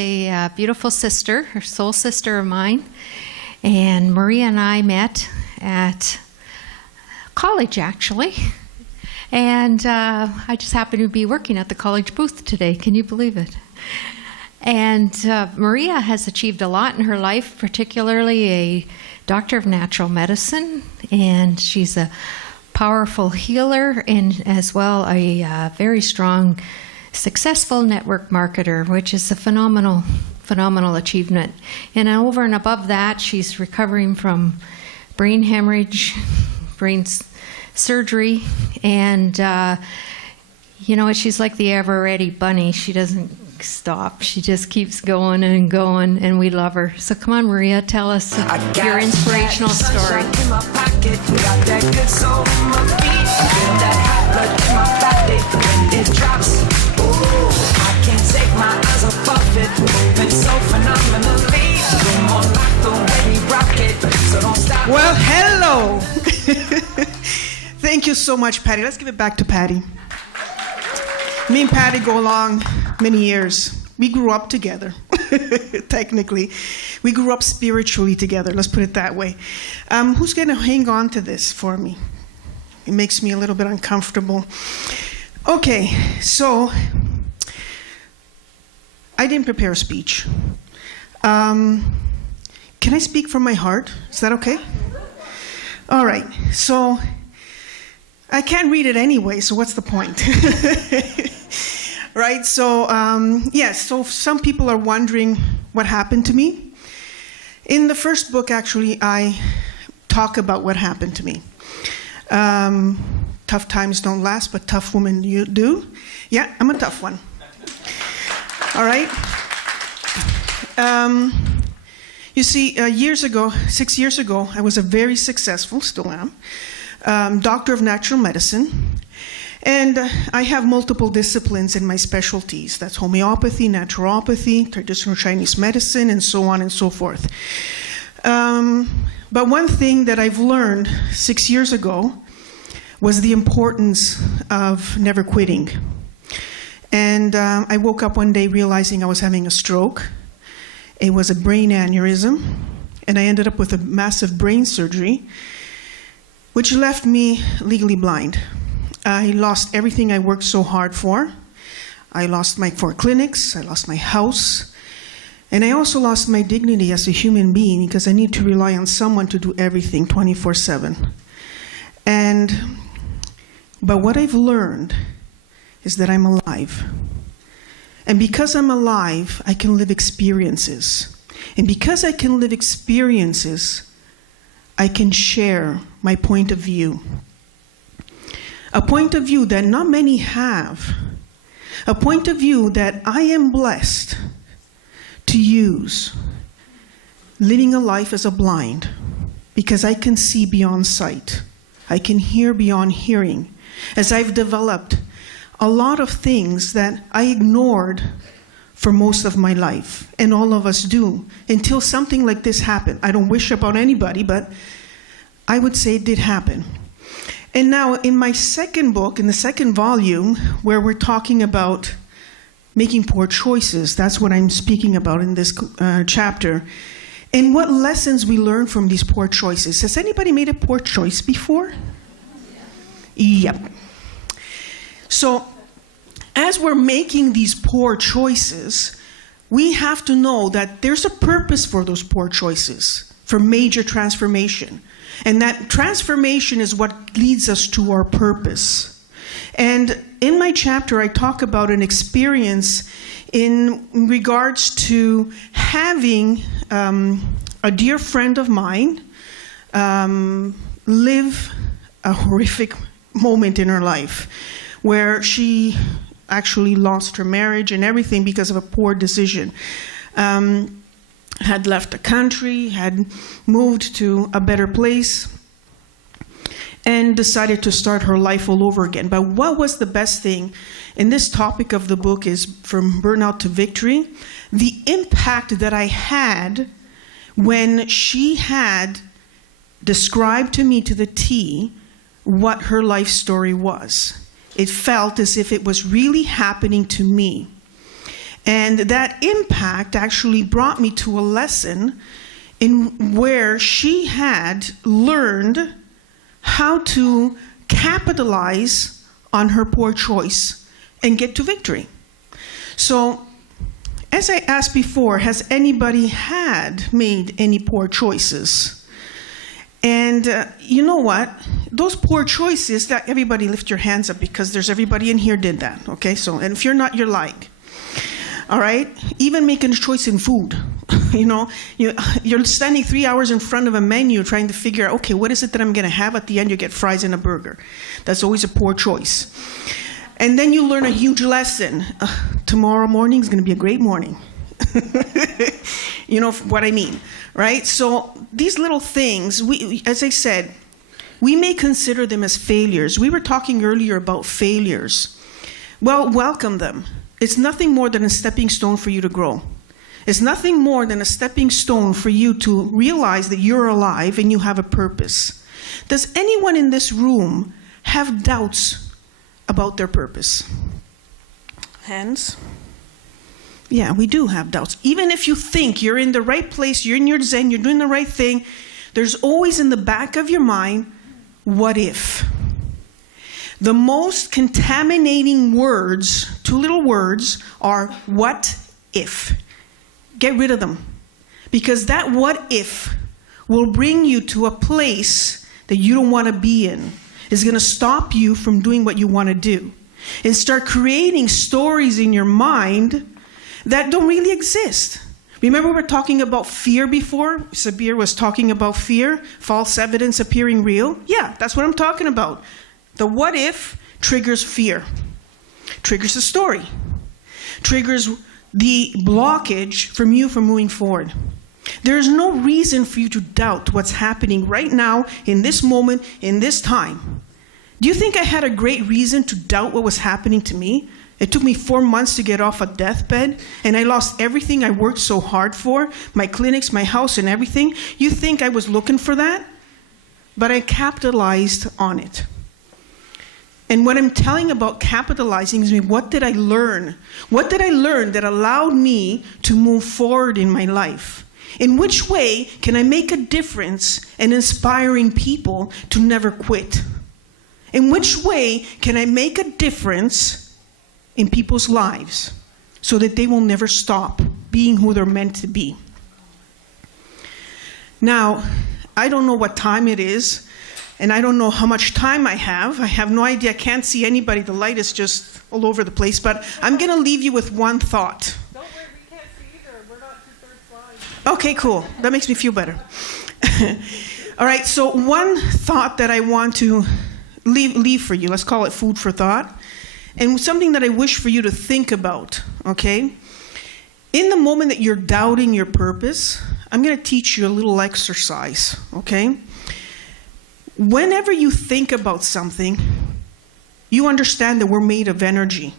A beautiful sister, her soul sister of mine, and Maria and I met at college, actually, and I just happened to be working at the college booth today. Can you believe it? And Maria has achieved a lot in her life, particularly a doctor of natural medicine, and she's a powerful healer and as well a very strong successful network marketer, which is a phenomenal achievement. And over and above that, she's recovering from brain hemorrhage, brain surgery, and you know, she's like the ever-ready bunny. She doesn't stop. She just keeps going and going, and we love her. So come on, Maria, tell us your inspirational story. Well, hello. Thank you so much, Patty. Let's give it back to Patty. Me and Patty go along many years. We grew up together, technically. We grew up spiritually together, let's put it that way. Who's going to hang on to this for me? It makes me a little bit uncomfortable. Okay, so I didn't prepare a speech. Can I speak from my heart? Is that okay? All right, so I can't read it anyway, so what's the point? Right, so yes, so some people are wondering what happened to me. In the first book, actually, I talk about what happened to me. Tough times don't last, but tough women do. Yeah, I'm a tough one. All right. You see, 6 years ago, I was a very successful, still am, doctor of natural medicine. And I have multiple disciplines in my specialties. That's homeopathy, naturopathy, traditional Chinese medicine, and so on and so forth. But one thing that I've learned 6 years ago was the importance of never quitting. And I woke up one day realizing I was having a stroke. It was a brain aneurysm, and I ended up with a massive brain surgery, which left me legally blind. I lost everything I worked so hard for. I lost my 4 clinics, I lost my house, and I also lost my dignity as a human being because I need to rely on someone to do everything 24/7. But what I've learned is that I'm alive. And because I'm alive, I can live experiences. And because I can live experiences, I can share my point of view. A point of view that not many have. A point of view that I am blessed to use, living a life as a blind, because I can see beyond sight. I can hear beyond hearing. As I've developed a lot of things that I ignored for most of my life, and all of us do, until something like this happened. I don't wish about anybody, but I would say it did happen. And now in my second book, in the second volume, where we're talking about making poor choices, that's what I'm speaking about in this chapter, and what lessons we learn from these poor choices. Has anybody made a poor choice before? Yep. So as we're making these poor choices, we have to know that there's a purpose for those poor choices, for major transformation. And that transformation is what leads us to our purpose. And in my chapter, I talk about an experience in regards to having a dear friend of mine live a horrific moment in her life where she actually lost her marriage and everything because of a poor decision. Had left the country, had moved to a better place, and decided to start her life all over again. But what was the best thing? And this topic of the book is From Burnout to Victory. The impact that I had when she had described to me to the T what her life story was. It felt as if it was really happening to me. And that impact actually brought me to a lesson in where she had learned how to capitalize on her poor choice and get to victory. So, as I asked before, has anybody had made any poor choices? And you know what? Those poor choices, that everybody lift your hands up, because there's everybody in here did that, okay? So, and if you're not, you're lying. All right? Even making a choice in food. You know, you're standing 3 hours in front of a menu trying to figure out, okay, what is it that I'm going to have at the end? You get fries and a burger. That's always a poor choice. And then you learn a huge lesson. Tomorrow morning is going to be a great morning. You know what I mean, right? So these little things, as I said, we may consider them as failures. We were talking earlier about failures. Well, welcome them. It's nothing more than a stepping stone for you to grow. It's nothing more than a stepping stone for you to realize that you're alive and you have a purpose. Does anyone in this room have doubts about their purpose? Hands? Yeah, we do have doubts. Even if you think you're in the right place, you're in your Zen, you're doing the right thing, there's always in the back of your mind, what if? The most contaminating words, 2 little words, are what if. Get rid of them. Because that what if will bring you to a place that you don't want to be in. It's going to stop you from doing what you want to do. And start creating stories in your mind that don't really exist. Remember we were talking about fear before? Sabir was talking about fear, false evidence appearing real. Yeah, that's what I'm talking about. The what if triggers fear, triggers a story, triggers the blockage from you from moving forward. There is no reason for you to doubt what's happening right now, in this moment, in this time. Do you think I had a great reason to doubt what was happening to me? It took me 4 months to get off a deathbed, and I lost everything I worked so hard for, my clinics, my house, and everything. You think I was looking for that? But I capitalized on it. And what I'm telling about capitalizing is, what did I learn? What did I learn that allowed me to move forward in my life? In which way can I make a difference in inspiring people to never quit? In which way can I make a difference in people's lives so that they will never stop being who they're meant to be? Now, I don't know what time it is. And I don't know how much time I have. I have no idea. I can't see anybody. The light is just all over the place. But I'm going to leave you with one thought. Don't worry, we can't see either. We're not 2/3 blind. Okay, cool. That makes me feel better. All right, so one thought that I want to leave for you. Let's call it food for thought. And something that I wish for you to think about, okay? In the moment that you're doubting your purpose, I'm going to teach you a little exercise, okay? Whenever you think about something, you understand that we're made of energy.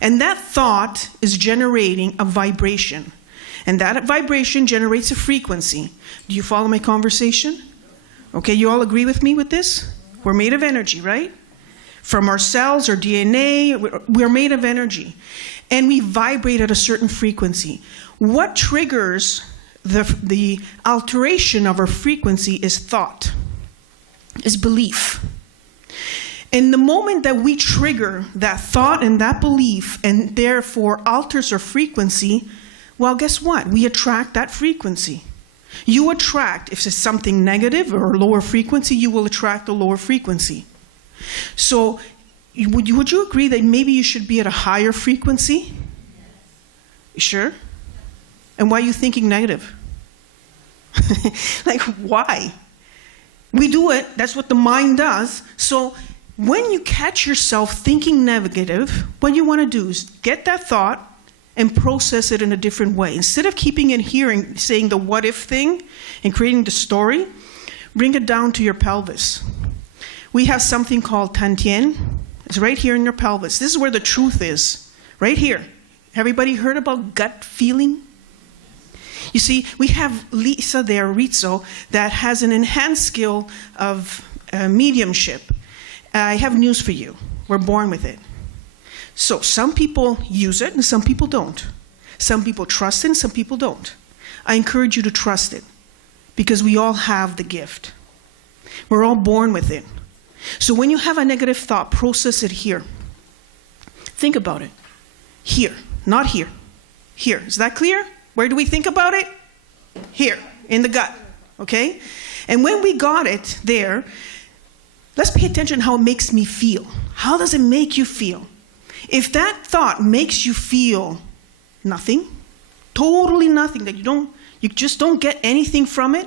And that thought is generating a vibration. And that vibration generates a frequency. Do you follow my conversation? Okay, you all agree with me with this? We're made of energy, right? From our cells, our DNA, we're made of energy. And we vibrate at a certain frequency. What triggers the alteration of our frequency is thought. Is belief. And the moment that we trigger that thought and that belief and therefore alters our frequency, well, guess what? We attract that frequency. You attract, if it's something negative or lower frequency, you will attract a lower frequency. So would you agree that maybe you should be at a higher frequency? You sure? And why are you thinking negative? Like, why? We do it. That's what the mind does. So when you catch yourself thinking negative, what you want to do is get that thought and process it in a different way. Instead of keeping it here and saying the what if thing and creating the story, bring it down to your pelvis. We have something called Tantien. It's right here in your pelvis. This is where the truth is. Right here. Everybody heard about gut feeling? You see, we have Lisa there, Rizzo, that has an enhanced skill of mediumship. I have news for you. We're born with it. So some people use it and some people don't. Some people trust it, some people don't. I encourage you to trust it because we all have the gift. We're all born with it. So when you have a negative thought, process it here. Think about it. Here, not here. Here. Is that clear? Where do we think about it? Here, in the gut. Okay? And when we got it there, let's pay attention how it makes me feel. How does it make you feel? If that thought makes you feel nothing, totally nothing, that you just don't get anything from it,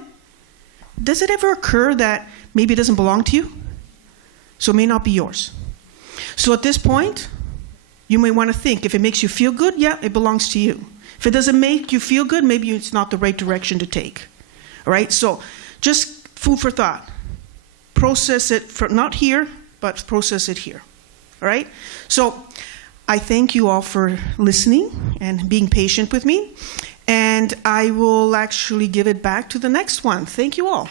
does it ever occur that maybe it doesn't belong to you? So it may not be yours. So at this point, you may want to think, if it makes you feel good, yeah, it belongs to you. If it doesn't make you feel good, maybe it's not the right direction to take. All right, so just food for thought. Process it, not here, but process it here. All right? So I thank you all for listening and being patient with me. And I will actually give it back to the next one. Thank you all.